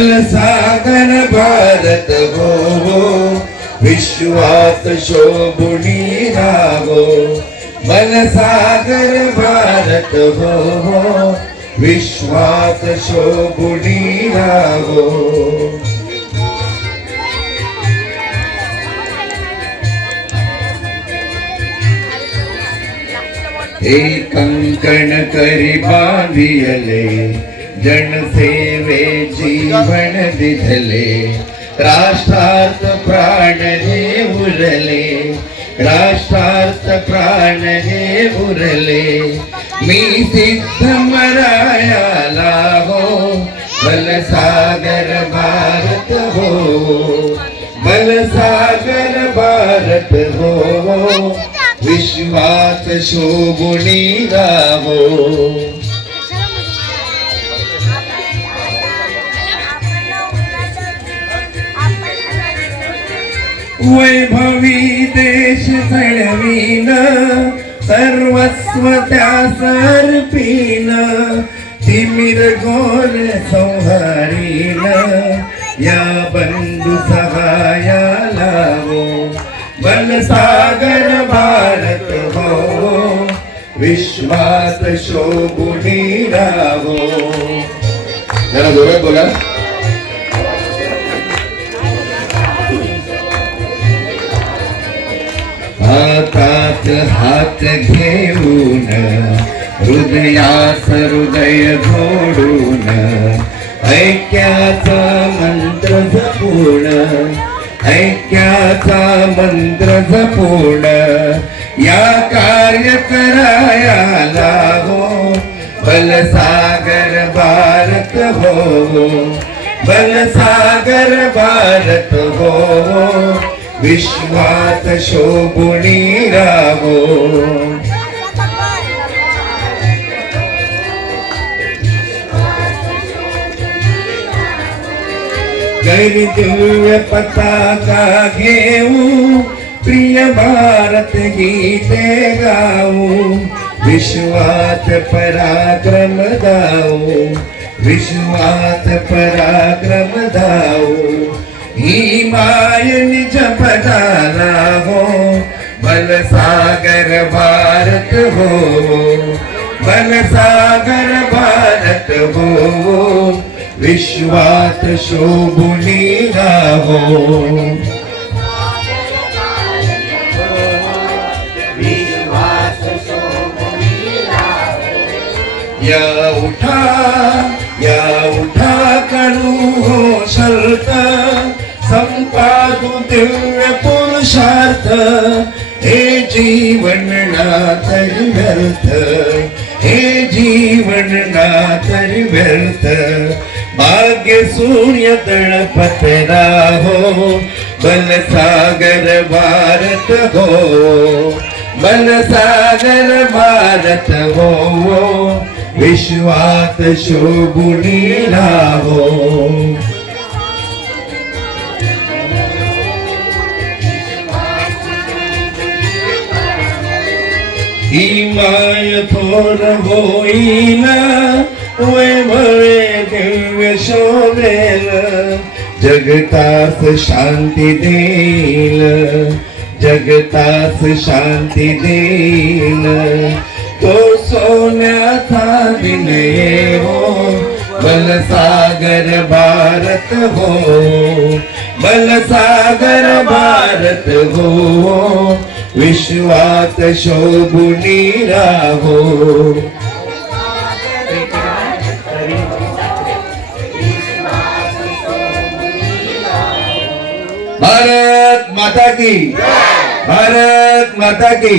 बलसागर भारत हो विश्वात शोभुनी राहो बलसागर भारत हो विश्वात शोभुनी राहो एक कंकण करी बांधियले जनसेवे जीवन दिधले राष्ट्रार्थ प्राण हे उरले राष्ट्रार्थ प्राण हे उरले मी सिद्ध मरायाला हो बलसागर भारत हो बलसागर भारत हो विश्वात शोभुनी राहो वैभवी देश घडवीन सर्वस्व त्यास अर्पीन तिमिर घोर संहारीन या बंधू सहायाला हो बलसागर भारत हो विश्वात शोभुनी राहो जरा जोरात बोला हातात हात घेऊन हृदयास हृदय जोडून ऐक्याचा मंत्र जपून ऐक्याचा मंत्र जपून या कार्य करायला हो बलसागर भारत हो बलसागर भारत हो विश्वात शोभुनी राहो गैरी दिव्य पताका घेऊ प्रिय भारत गीते गाऊ विश्वात पराक्रम दाऊ विश्वात पराक्रम दाऊ ही माय निज पदाला हो बलसागर भारत हो बलसागर भारत हो विश्वात शोभुनी राहो या उठा करू हो शर्त संपादू दिव्य पुरुषार्थ हे जीवन नातरी व्यर्थ हे जीवन नातरी व्यर्थ भाग्य सूर्य तळपत राहो बलसागर भारत हो बलसागर भारत हो विश्वात शोभुनी राहो ही माय थोर होईल वैभवे दिव्य शोभेल जगतास शांती देईल जगतास शांती देईल तो सोन्याचा विनय हो बलसागर भारत हो बलसागर भारत हो विश्वात शोभुनी राहो भारत माता की भारत माता की